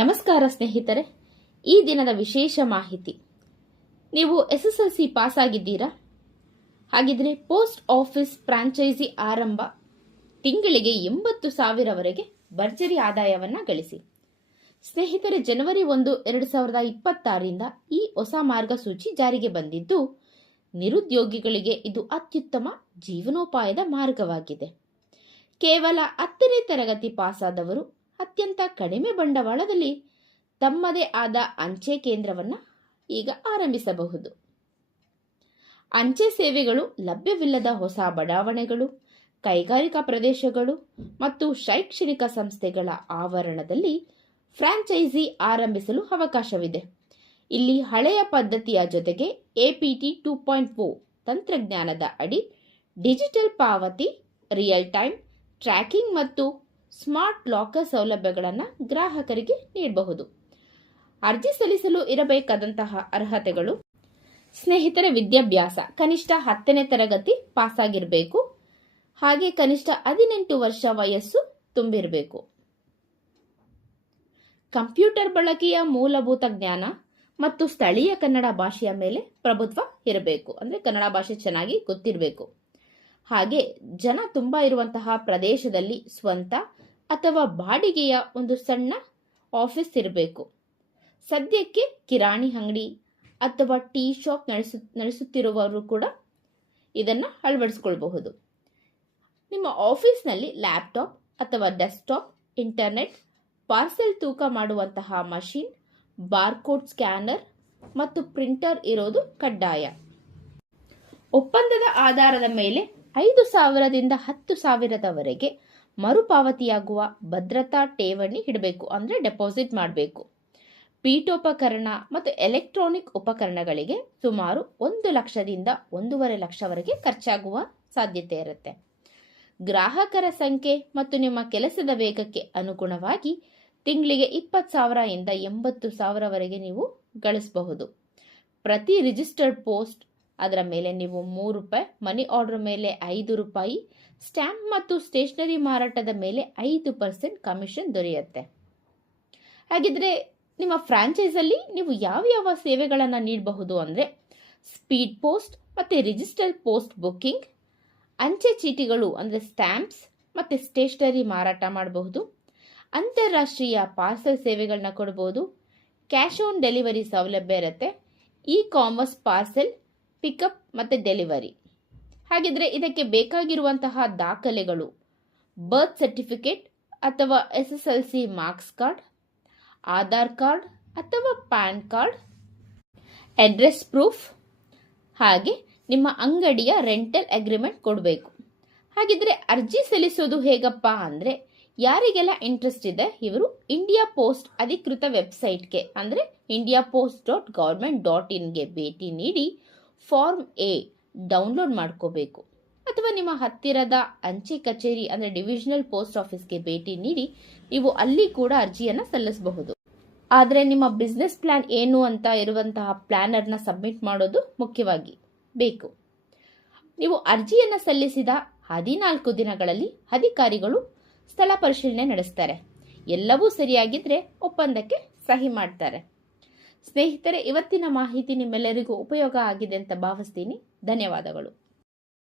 ನಮಸ್ಕಾರ ಸ್ನೇಹಿತರೆ, ಈ ದಿನದ ವಿಶೇಷ ಮಾಹಿತಿ. ನೀವು SSLC ಪಾಸ್ ಆಗಿದ್ದೀರಾ? ಹಾಗಿದ್ರೆ ಪೋಸ್ಟ್ ಆಫೀಸ್ ಫ್ರಾಂಚೈಸಿ ಆರಂಭ. ತಿಂಗಳಿಗೆ 80,000ವರೆಗೆ ಭರ್ಜರಿ ಆದಾಯವನ್ನು ಗಳಿಸಿ. ಸ್ನೇಹಿತರೆ, ಜನವರಿ 1, 2026ರಿಂದ ಈ ಹೊಸ ಮಾರ್ಗಸೂಚಿ ಜಾರಿಗೆ ಬಂದಿದ್ದು, ನಿರುದ್ಯೋಗಿಗಳಿಗೆ ಇದು ಅತ್ಯುತ್ತಮ ಜೀವನೋಪಾಯದ ಮಾರ್ಗವಾಗಿದೆ. ಕೇವಲ 10ನೇ ತರಗತಿ ಪಾಸಾದವರು ಅತ್ಯಂತ ಕಡಿಮೆ ಬಂಡವಾಳದಲ್ಲಿ ತಮ್ಮದೇ ಆದ ಅಂಚೆ ಕೇಂದ್ರವನ್ನು ಈಗ ಆರಂಭಿಸಬಹುದು. ಅಂಚೆ ಸೇವೆಗಳು ಲಭ್ಯವಿಲ್ಲದ ಹೊಸ ಬಡಾವಣೆಗಳು, ಕೈಗಾರಿಕಾ ಪ್ರದೇಶಗಳು ಮತ್ತು ಶೈಕ್ಷಣಿಕ ಸಂಸ್ಥೆಗಳ ಆವರಣದಲ್ಲಿ ಫ್ರಾಂಚೈಸಿ ಆರಂಭಿಸಲು ಅವಕಾಶವಿದೆ. ಇಲ್ಲಿ ಹಳೆಯ ಪದ್ಧತಿಯ ಜೊತೆಗೆ APT 2.0 ತಂತ್ರಜ್ಞಾನದ ಅಡಿ ಡಿಜಿಟಲ್ ಪಾವತಿ, ರಿಯಲ್ ಟೈಮ್ ಟ್ರ್ಯಾಕಿಂಗ್ ಮತ್ತು ಸ್ಮಾರ್ಟ್ ಲಾಕರ್ ಸೌಲಭ್ಯಗಳನ್ನು ಗ್ರಾಹಕರಿಗೆ ನೀಡಬಹುದು. ಅರ್ಜಿ ಸಲ್ಲಿಸಲು ಇರಬೇಕಾದಂತಹ ಅರ್ಹತೆಗಳು: ಸ್ನೇಹಿತರ ವಿದ್ಯಾಭ್ಯಾಸ ಕನಿಷ್ಠ 10ನೇ ತರಗತಿ ಪಾಸಾಗಿರಬೇಕು. ಹಾಗೆ ಕನಿಷ್ಠ 18 ವರ್ಷ ವಯಸ್ಸು ತುಂಬಿರಬೇಕು. ಕಂಪ್ಯೂಟರ್ ಬಳಕೆಯ ಮೂಲಭೂತ ಜ್ಞಾನ ಮತ್ತು ಸ್ಥಳೀಯ ಕನ್ನಡ ಭಾಷೆಯ ಮೇಲೆ ಪ್ರಭುತ್ವ ಇರಬೇಕು. ಅಂದರೆ ಕನ್ನಡ ಭಾಷೆ ಚೆನ್ನಾಗಿ ಗೊತ್ತಿರಬೇಕು. ಹಾಗೆ ಜನ ತುಂಬ ಇರುವಂತಹ ಪ್ರದೇಶದಲ್ಲಿ ಸ್ವಂತ ಅಥವಾ ಬಾಡಿಗೆಯ ಒಂದು ಸಣ್ಣ ಆಫೀಸ್ ಇರಬೇಕು. ಸದ್ಯಕ್ಕೆ ಕಿರಾಣಿ ಅಂಗಡಿ ಅಥವಾ ಟೀ ಶಾಪ್ ನಡೆಸುತ್ತಿರುವವರು ಕೂಡ ಇದನ್ನು ಅಳವಡಿಸಿಕೊಳ್ಳಬಹುದು. ನಿಮ್ಮ ಆಫೀಸ್ನಲ್ಲಿ ಲ್ಯಾಪ್ಟಾಪ್ ಅಥವಾ ಡೆಸ್ಕ್ಟಾಪ್, ಇಂಟರ್ನೆಟ್, ಪಾರ್ಸೆಲ್ ತೂಕ ಮಾಡುವಂತಹ ಮಷೀನ್, ಬಾರ್ಕೋಡ್ ಸ್ಕ್ಯಾನರ್ ಮತ್ತು ಪ್ರಿಂಟರ್ ಇರೋದು ಕಡ್ಡಾಯ. ಒಪ್ಪಂದದ ಆಧಾರದ ಮೇಲೆ 5,000ದಿಂದ 10,000ವರೆಗೆ ಮರುಪಾವತಿಯಾಗುವ ಭದ್ರತಾ ಠೇವಣಿ ಇಡಬೇಕು. ಅಂದರೆ ಡೆಪಾಸಿಟ್ ಮಾಡಬೇಕು. ಪೀಠೋಪಕರಣ ಮತ್ತು ಎಲೆಕ್ಟ್ರಾನಿಕ್ ಉಪಕರಣಗಳಿಗೆ ಸುಮಾರು 1 ಲಕ್ಷದಿಂದ 1.5 ಲಕ್ಷವರೆಗೆ ಖರ್ಚಾಗುವ ಸಾಧ್ಯತೆ ಇರುತ್ತೆ. ಗ್ರಾಹಕರ ಸಂಖ್ಯೆ ಮತ್ತು ನಿಮ್ಮ ಕೆಲಸದ ವೇಗಕ್ಕೆ ಅನುಗುಣವಾಗಿ ತಿಂಗಳಿಗೆ 20,000ರಿಂದ 80,000ವರೆಗೆ ನೀವು ಗಳಿಸಬಹುದು. ಪ್ರತಿ ರಿಜಿಸ್ಟರ್ಡ್ ಪೋಸ್ಟ್ ಅದರ ಮೇಲೆ ನೀವು ₹3, ಮನಿ ಆರ್ಡರ್ ಮೇಲೆ ₹5, ಸ್ಟ್ಯಾಂಪ್ ಮತ್ತು ಸ್ಟೇಷನರಿ ಮಾರಾಟದ ಮೇಲೆ 5% ಕಮಿಷನ್ ದೊರೆಯುತ್ತೆ. ಹಾಗಿದ್ರೆ ನಿಮ್ಮ ಫ್ರಾಂಚೈಸಲ್ಲಿ ನೀವು ಯಾವ ಸೇವೆಗಳನ್ನು ನೀಡಬಹುದು ಅಂದರೆ ಸ್ಪೀಡ್ ಪೋಸ್ಟ್ ಮತ್ತು ರಿಜಿಸ್ಟರ್ ಪೋಸ್ಟ್ ಬುಕ್ಕಿಂಗ್, ಅಂಚೆ ಚೀಟಿಗಳು ಅಂದರೆ ಸ್ಟ್ಯಾಂಪ್ಸ್ ಮತ್ತು ಸ್ಟೇಷನರಿ ಮಾರಾಟ ಮಾಡಬಹುದು. ಅಂತಾರಾಷ್ಟ್ರೀಯ ಪಾರ್ಸೆಲ್ ಸೇವೆಗಳನ್ನ ಕೊಡಬಹುದು. ಕ್ಯಾಶ್ ಆನ್ ಡೆಲಿವರಿ ಸೌಲಭ್ಯ ಇರುತ್ತೆ. ಕಾಮರ್ಸ್ ಪಾರ್ಸೆಲ್ ಪಿಕಪ್ ಮತ್ತು ಡೆಲಿವರಿ. ಹಾಗಿದ್ರೆ ಇದಕ್ಕೆ ಬೇಕಾಗಿರುವಂತಹ ದಾಖಲೆಗಳು: ಬರ್ತ್ ಸರ್ಟಿಫಿಕೇಟ್ ಅಥವಾ SSLC marks card, Aadhaar card ಅಥವಾ ಪ್ಯಾನ್ ಕಾರ್ಡ್, ಅಡ್ರೆಸ್ ಪ್ರೂಫ್, ಹಾಗೆ ನಿಮ್ಮ ಅಂಗಡಿಯ ರೆಂಟಲ್ ಅಗ್ರಿಮೆಂಟ್ ಕೊಡಬೇಕು. ಹಾಗಿದ್ರೆ ಅರ್ಜಿ ಸಲ್ಲಿಸೋದು ಹೇಗಪ್ಪ ಅಂದರೆ, ಯಾರಿಗೆಲ್ಲ ಇಂಟ್ರೆಸ್ಟ್ ಇದೆ ಇವರು ಇಂಡಿಯಾ ಪೋಸ್ಟ್ ಅಧಿಕೃತ ವೆಬ್ಸೈಟ್ಗೆ ಅಂದರೆ indiapost.government.in ಭೇಟಿ ನೀಡಿ ಫಾರ್ಮ್ A ಡೌನ್ಲೋಡ್ ಮಾಡ್ಕೋಬೇಕು. ಅಥವಾ ನಿಮ್ಮ ಹತ್ತಿರದ ಅಂಚೆ ಕಚೇರಿ ಅಂದರೆ ಡಿವಿಷನಲ್ ಪೋಸ್ಟ್ ಆಫೀಸ್ಗೆ ಭೇಟಿ ನೀಡಿ ನೀವು ಅಲ್ಲಿ ಕೂಡ ಅರ್ಜಿಯನ್ನು ಸಲ್ಲಿಸಬಹುದು. ಆದರೆ ನಿಮ್ಮ ಬಿಸ್ನೆಸ್ ಪ್ಲಾನ್ ಏನು ಅಂತ ಇರುವಂತಹ ಪ್ಲಾನರ್ನ ಸಬ್ಮಿಟ್ ಮಾಡೋದು ಮುಖ್ಯವಾಗಿ ಬೇಕು. ನೀವು ಅರ್ಜಿಯನ್ನು ಸಲ್ಲಿಸಿದ 14 ದಿನಗಳಲ್ಲಿ ಅಧಿಕಾರಿಗಳು ಸ್ಥಳ ಪರಿಶೀಲನೆ ನಡೆಸ್ತಾರೆ. ಎಲ್ಲವೂ ಸರಿಯಾಗಿದ್ದರೆ ಒಪ್ಪಂದಕ್ಕೆ ಸಹಿ ಮಾಡ್ತಾರೆ. ಸ್ನೇಹಿತರೆ, ಇವತ್ತಿನ ಮಾಹಿತಿ ನಿಮ್ಮೆಲ್ಲರಿಗೂ ಉಪಯೋಗ ಆಗಿದೆ ಅಂತ ಭಾವಿಸ್ತೀನಿ. ಧನ್ಯವಾದಗಳು.